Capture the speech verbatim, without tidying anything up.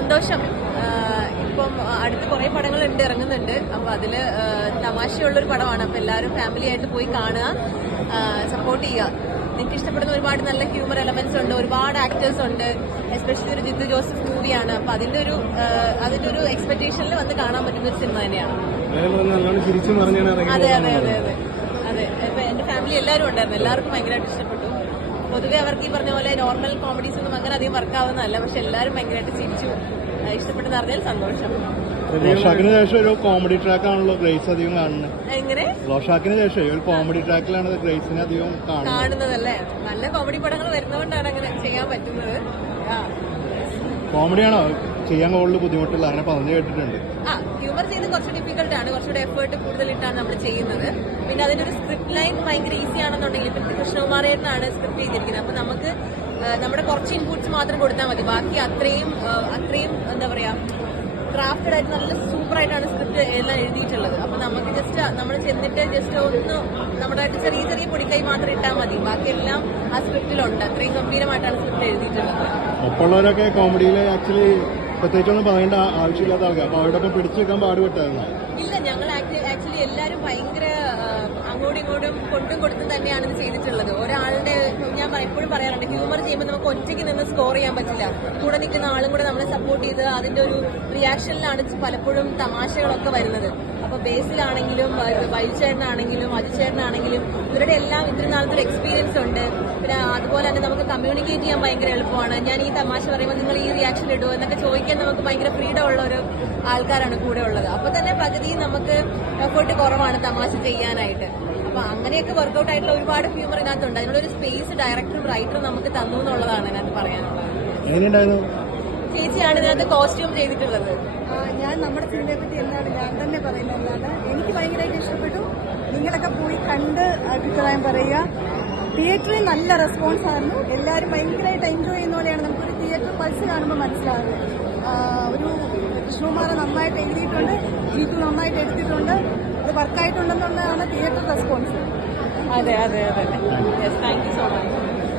സന്തോഷം. ഇപ്പം അടുത്ത് കുറെ പടങ്ങളുണ്ട് ഇറങ്ങുന്നുണ്ട്. അപ്പൊ അതില് തമാശയുള്ളൊരു പടമാണ്. അപ്പൊ എല്ലാവരും ഫാമിലി ആയിട്ട് പോയി കാണുക, സപ്പോർട്ട് ചെയ്യുക. എനിക്ക് ഇഷ്ടപ്പെടുന്ന ഒരുപാട് നല്ല ഹ്യൂമർ എലമെന്റ്സ് ഉണ്ട്, ഒരുപാട് ആക്ടേഴ്സ് ഉണ്ട്. എസ്പെഷ്യലി ഒരു ജിത്തു ജോസഫ് മൂവിയാണ്. അപ്പൊ അതിന്റെ ഒരു അതിന്റെ ഒരു എക്സ്പെക്ടേഷനിൽ വന്ന് കാണാൻ പറ്റുന്ന ഒരു സിനിമ തന്നെയാണ്. അതെ അതെ അതെ അതെ അതെ ഇപ്പൊ എന്റെ ഫാമിലി എല്ലാവരും ഉണ്ടായിരുന്നു. എല്ലാവർക്കും ഭയങ്കരമായിട്ട് ഇഷ്ടപ്പെട്ടു. പൊതുവെ അവർക്ക് ഈ പറഞ്ഞ പോലെ നോർമൽ കോമഡീസ് ഒന്നും അങ്ങനെ അധികം വർക്കാവുന്നതല്ല. പക്ഷെ എല്ലാവരും ഭയങ്കരമായിട്ട് ചിരിച്ചു, ഇഷ്ടപ്പെട്ടെന്ന് അറിഞ്ഞാൽ സന്തോഷം. റോഷാക്കിന് ശേഷം ഒരു കോമഡി ട്രാക്ക് ആണല്ലോ ഗ്രേസ് അധികം കാണുന്നത്. എങ്ങനെ റോഷാക്കിന് ശേഷം ഒരു കോമഡി ട്രാക്കിലാണ് ഗ്രേസിനെ അധികം കാണുന്നതല്ലേ? നല്ല കോമഡി പടങ്ങൾ വരുന്നതുകൊണ്ടാണ് അങ്ങനെ ചെയ്യാൻ പറ്റുന്നത്. കോമഡിയാണോ ചെയ്യാൻ കൂടുതൽ ബുദ്ധിമുട്ടുള്ള അങ്ങനെ പറഞ്ഞു കേട്ടിട്ടുണ്ട്. ആ ഹ്യൂമർ ചെയ്യുന്നത് കുറച്ച് ഡിഫിക്കൽട്ട് ആണ്, കുറച്ചുകൂടെ എഫേർട്ട് കൂടുതലിട്ടാണ് നമ്മൾ ചെയ്യുന്നത്. പിന്നെ അതിന്റെ ഒരു സ്ക്രിപ്റ്റ് ലൈൻ ഭയങ്കര ഈസി ആണെന്നുണ്ടെങ്കിൽ ഇപ്പൊ കൃഷ്ണകുമാരേട്ടനാണ് സ്ക്രിപ്റ്റ് ചെയ്തിരിക്കുന്നത്. അപ്പൊ നമുക്ക് നമ്മുടെ കുറച്ച് ഇൻപുട്സ് മാത്രം കൊടുത്താൽ മതി. ബാക്കി അത്രയും അത്രയും എന്താ പറയാ ക്രാഫ്റ്റഡ് ആയിട്ട് നല്ല സൂപ്പർ ആയിട്ടാണ് സ്ക്രിപ്റ്റ് എല്ലാം എഴുതിയിട്ടുള്ളത്. അപ്പൊ നമുക്ക് ജസ്റ്റ് നമ്മൾ ചെന്നിട്ട് ജസ്റ്റ് ഒന്ന് നമ്മുടെ ആയിട്ട് ചെറിയ ചെറിയ പൊടിക്കൈ മാത്രം ഇട്ടാൽ മതി. ബാക്കിയെല്ലാം ആ സ്ക്രിപ്റ്റിലുണ്ട്. അത്രയും ഗംഭീരമായിട്ടാണ് സ്ക്രിപ്റ്റ് എഴുതിയിട്ടുള്ളത്. ഒപ്പമുള്ളവരൊക്കെ കോമഡിയിൽ ആക്ച്വലി പ്രത്യേകിച്ചൊന്നും പറയേണ്ട ആവശ്യമില്ലാത്ത ആൾക്കാർ. അപ്പൊ അവരുടെ ഒപ്പം പിടിച്ചു വെക്കാൻ പാടുപെട്ടായിരുന്നു. ഇല്ല, ഞങ്ങൾ ആക്ച്വലി എല്ലാവരും ഭയങ്കര അങ്ങോട്ടും ഇങ്ങോട്ടും കൊണ്ടും കൊടുത്തും തന്നെയാണ് ഇത് ചെയ്തിട്ടുള്ളത്. ഒരാളുടെ ഞാൻ എപ്പോഴും പറയാറുണ്ട്, ഹ്യൂമർ ചെയ്യുമ്പോൾ നമുക്ക് ഒറ്റയ്ക്ക് നിന്ന് സ്കോർ ചെയ്യാൻ പറ്റില്ല. കൂടെ നിൽക്കുന്ന ആളും കൂടെ നമ്മളെ സപ്പോർട്ട് ചെയ്ത് അതിന്റെ ഒരു റിയാക്ഷനിലാണ് പലപ്പോഴും തമാശകളൊക്കെ വരുന്നത്. അപ്പൊ ബേസിലാണെങ്കിലും വൈചേട്ടനാണെങ്കിലും അജിചേട്ടനാണെങ്കിലും ഇവരുടെ എല്ലാം ഇത്രയും നാളത്തെ ഒരു എക്സ്പീരിയൻസ് ഉണ്ട്. പിന്നെ അതുപോലെ തന്നെ നമുക്ക് കമ്മ്യൂണിക്കേറ്റ് ചെയ്യാൻ ഭയങ്കര എളുപ്പമാണ്. ഞാൻ ഈ തമാശ പറയുമ്പോൾ നിങ്ങൾ ഈ റിയാക്ഷൻ ഇടുമോ എന്നൊക്കെ ചോദിക്കാൻ നമുക്ക് ഭയങ്കര ഫ്രീഡം ഉള്ള ഒരു ആൾക്കാരാണ് കൂടെ ഉള്ളത്. അപ്പൊ തന്നെ പകുതി നമുക്ക് എഫേർട്ട് കുറവാണ് തമാശ ചെയ്യാനായിട്ട്. അപ്പൊ അങ്ങനെയൊക്കെ വർക്ക്ഔട്ട് ആയിട്ടുള്ള ഒരുപാട് ഹ്യൂമർ ഇതിനകത്തുണ്ട്. അതിനുള്ള ഒരു സ്പേസ് ഡയറക്ടറും റൈറ്ററും നമുക്ക് തന്നു എന്നുള്ളതാണ് ഇതിനകത്ത് പറയാനുള്ളത്. ചേച്ചിയാണ് ഇതിനകത്ത് കോസ്റ്റ്യൂം ചെയ്തിട്ടുള്ളത്. ഞാൻ നമ്മുടെ സിനിമയെ പറ്റി എന്താണ് ഞാൻ തന്നെ പറയുന്നത് എന്നാണ്. എനിക്ക് ഭയങ്കരമായിട്ട് ഇഷ്ടപ്പെട്ടു. നിങ്ങളൊക്കെ പോയി കണ്ട് അഭിപ്രായം പറയുക. തിയേറ്ററിൽ നല്ല റെസ്പോൺസ് ആയിരുന്നു. എല്ലാവരും ഭയങ്കരമായിട്ട് എൻജോയ് ചെയ്യുന്ന പോലെയാണ് നമുക്കൊരു തിയേറ്റർ പൾസ് കാണുമ്പോൾ മനസ്സിലാകുന്നത്. ഒരു കൃഷ്ണകുമാർ നന്നായിട്ട് എഴുതിയിട്ടുണ്ട്, ജീത്തു നന്നായിട്ട് എടുത്തിട്ടുണ്ട്. അത് വർക്കായിട്ടുണ്ടെന്നുള്ളതാണ് തിയേറ്റർ റെസ്പോൺസ്. അതെ അതെ അതെ താങ്ക് യു സോ മച്ച്.